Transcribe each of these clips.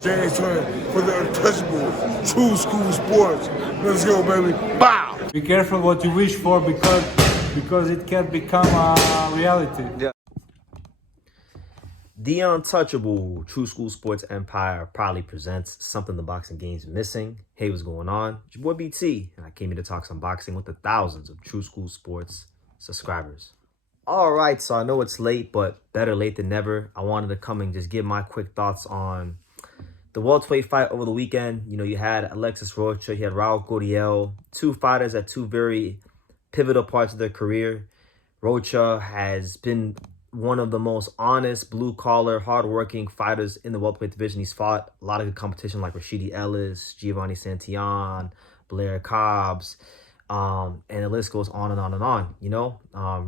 James Twin for the untouchable true school sports. Let's go, baby. Bow! Be careful what you wish for because it can become a reality. Yeah. The untouchable True School Sports Empire proudly presents something the boxing game's missing. Hey, what's going on? It's your boy BT, and I came here to talk some boxing with the thousands of True School Sports subscribers. All right, so I know it's late, but better late than never. I wanted to come and just give my quick thoughts on the welterweight fight over the weekend. You know, you had Alexis Rocha, you had Raul Curiel, two fighters at two very pivotal parts of their career. Rocha has been one of the most honest, blue-collar, hard-working fighters in the welterweight division. He's fought a lot of good competition like Rashidi Ellis, Giovanni Santillan, Blair Cobbs, and the list goes on and on and on, you know?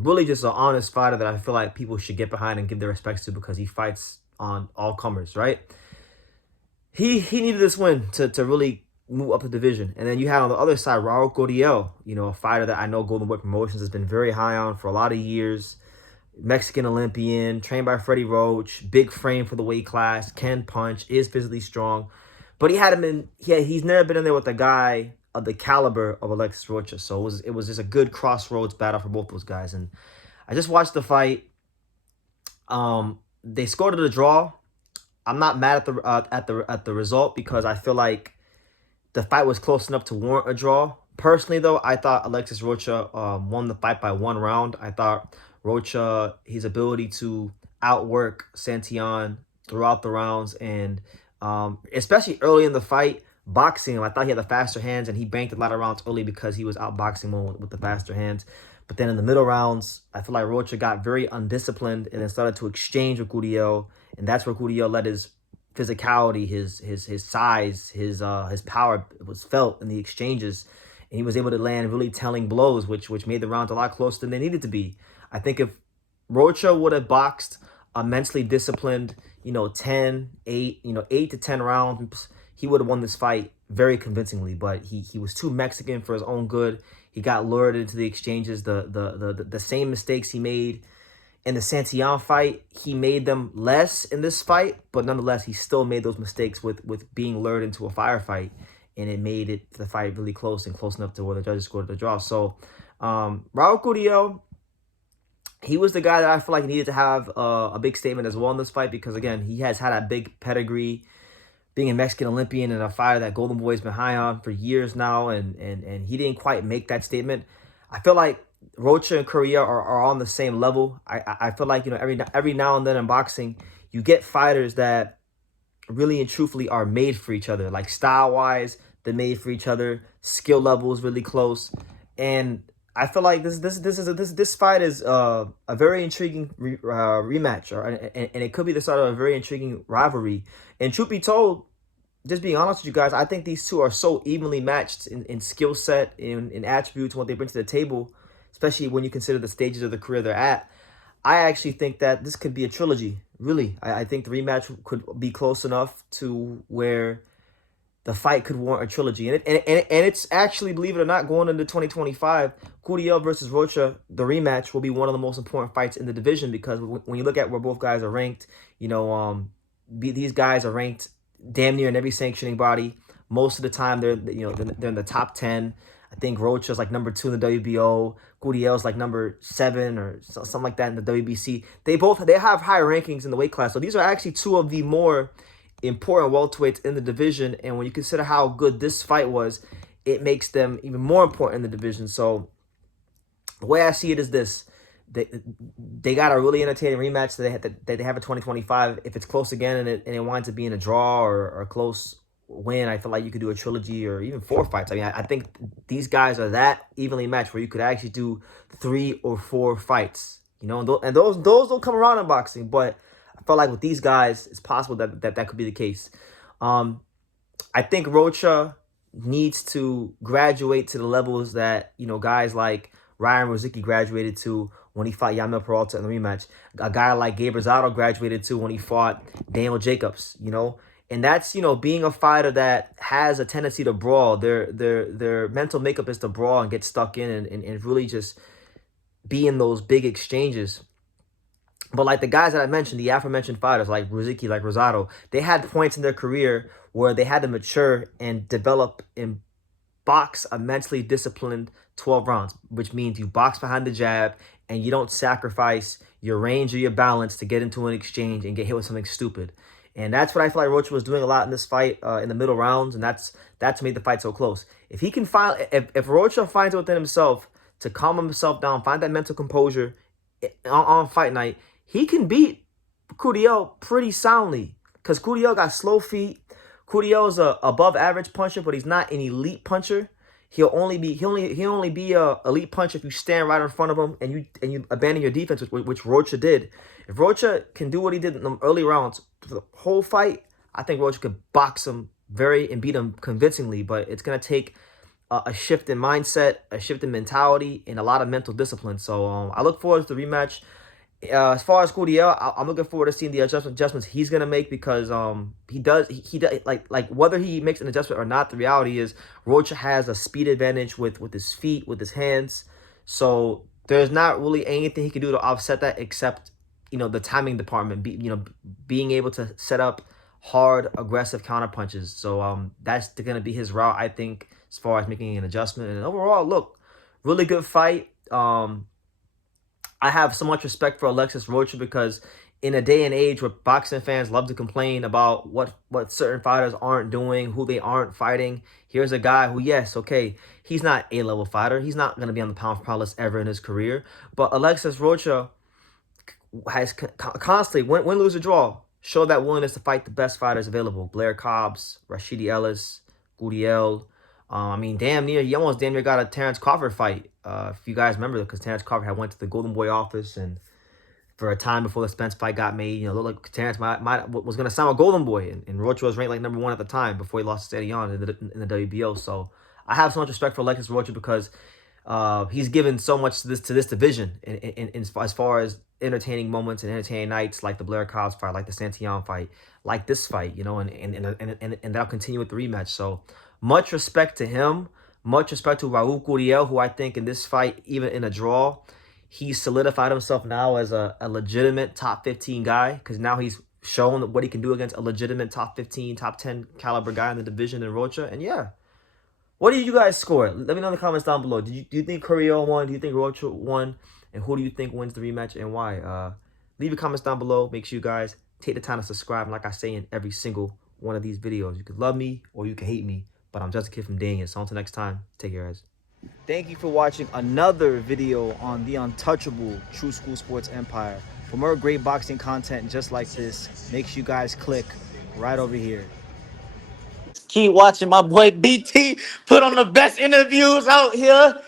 Really just an honest fighter that I feel like people should get behind and give their respects to because he fights on all comers, right? He needed this win to really move up the division. And then you had on the other side, Raul Curiel, you know, a fighter that I know Golden Boy Promotions has been very high on for a lot of years. Mexican Olympian, trained by Freddie Roach, big frame for the weight class, can punch, is physically strong. But he's never been in there with a guy of the caliber of Alexis Rocha. So it was just a good crossroads battle for both those guys. And I just watched the fight. They scored it a draw. I'm not mad at the result because I feel like the fight was close enough to warrant a draw. Personally, though, I thought Alexis Rocha won the fight by one round. I thought Rocha, his ability to outwork Santillan throughout the rounds and especially early in the fight, boxing him. I thought he had the faster hands and he banked a lot of rounds early because he was outboxing him with the faster hands. But then in the middle rounds, I feel like Rocha got very undisciplined and then started to exchange with Curiel. And that's where Curiel let his physicality, his size, his power was felt in the exchanges. And he was able to land really telling blows, which made the rounds a lot closer than they needed to be. I think if Rocha would have boxed a mentally disciplined, 8 to 10 rounds, he would have won this fight very convincingly. But he was too Mexican for his own good. He got lured into the exchanges. The same mistakes he made in the Santillan fight, he made them less in this fight, but nonetheless, he still made those mistakes with being lured into a firefight, and it made the fight really close and close enough to where the judges scored the draw. So, Raul Curiel, he was the guy that I feel like needed to have a big statement as well in this fight because, again, he has had a big pedigree being a Mexican Olympian and a fighter that Golden Boy's been high on for years now, and he didn't quite make that statement. I feel like Rocha and Curiel are on the same level. I feel like, every now and then in boxing, you get fighters that really and truthfully are made for each other. Like style-wise, they're made for each other. Skill level is really close. And I feel like this fight is a very intriguing rematch, and it could be the start of a very intriguing rivalry. And truth be told, just being honest with you guys, I think these two are so evenly matched in skill set, in attributes, what they bring to the table, especially when you consider the stages of the career they're at. I actually think that this could be a trilogy, really. I think the rematch could be close enough to where the fight could warrant a trilogy. And it's actually, believe it or not, going into 2025, Curiel versus Rocha, the rematch will be one of the most important fights in the division because when you look at where both guys are ranked, these guys are ranked damn near in every sanctioning body. Most of the time, they're in the top 10. I think Rocha's like number 2 in the WBO. Curiel's like number 7 or something like that in the WBC. They have high rankings in the weight class. So these are actually two of the more important welterweights in the division. And when you consider how good this fight was, it makes them even more important in the division. So the way I see it is this. They got a really entertaining rematch that they have in 2025. If it's close again and it winds up being a draw or a close win, I feel like you could do a trilogy or even 4 fights. I mean, I think these guys are that evenly matched where you could actually do 3 or 4 fights. And those don't come around in boxing, but I feel like with these guys, it's possible that could be the case. I think Rocha needs to graduate to the levels that guys like Ryan Rozicki graduated to when he fought Yamil Peralta in the rematch. A guy like Gabe Rosado graduated to when he fought Daniel Jacobs, And that's, being a fighter that has a tendency to brawl. Their mental makeup is to brawl and get stuck in and really just be in those big exchanges. But like the guys that I mentioned, the aforementioned fighters like Ruzicki, like Rosado, they had points in their career where they had to mature and develop and box a mentally disciplined 12 rounds, which means you box behind the jab and you don't sacrifice your range or your balance to get into an exchange and get hit with something stupid. And that's what I feel like Rocha was doing a lot in this fight in the middle rounds, and that's made the fight so close. If he can find, if Rocha finds it within himself to calm himself down, find that mental composure on fight night, he can beat Curiel pretty soundly. Because Curiel got slow feet. Curiel is a above average puncher, but he's not an elite puncher. He'll only be a elite puncher if you stand right in front of him and you abandon your defense, which Rocha did. If Rocha can do what he did in the early rounds for the whole fight, I think Rocha could box him and beat him convincingly. But it's gonna take a shift in mindset, a shift in mentality, and a lot of mental discipline. So I look forward to the rematch. As far as Curiel, I'm looking forward to seeing the adjustments he's gonna make because he does like whether he makes an adjustment or not. The reality is Rocha has a speed advantage with his feet, with his hands. So there's not really anything he can do to offset that except the timing department. Being able to set up hard, aggressive counter punches. So that's gonna be his route, I think, as far as making an adjustment. And overall, look, really good fight. I have so much respect for Alexis Rocha because in a day and age where boxing fans love to complain about what certain fighters aren't doing, who they aren't fighting, here's a guy who, yes, okay, he's not a A-level fighter. He's not going to be on the pound-for-pound list ever in his career. But Alexis Rocha has constantly, win, lose, or draw, showed that willingness to fight the best fighters available. Blair Cobbs, Rashidi Ellis, Curiel. I mean, he almost damn near got a Terrence Crawford fight. If you guys remember, because Terrence Crawford had went to the Golden Boy office and for a time before the Spence fight got made, looked like Terrence was going to sign a Golden Boy, and Rocha was ranked like #1 at the time before he lost to Stadion in the WBO. So I have so much respect for Alexis Rocha because he's given so much to this division in as far as entertaining moments and entertaining nights like the Blair Cobbs fight, like the Santillon fight, like this fight, and that'll continue with the rematch. So much respect to him. Much respect to Raul Curiel, who I think in this fight, even in a draw, he's solidified himself now as a legitimate top 15 guy because now he's shown what he can do against a legitimate top 15, top 10 caliber guy in the division in Rocha. And yeah, what did you guys score? Let me know in the comments down below. Do you think Curiel won? Do you think Rocha won? And who do you think wins the rematch and why? Leave your comments down below. Make sure you guys take the time to subscribe. And like I say in every single one of these videos, you can love me or you can hate me. But I'm just a kid from Daniel. So until next time, take care, guys. Thank you for watching another video on the untouchable True School Sports Empire. For more great boxing content just like this, make sure you guys click right over here. Keep watching my boy BT put on the best interviews out here.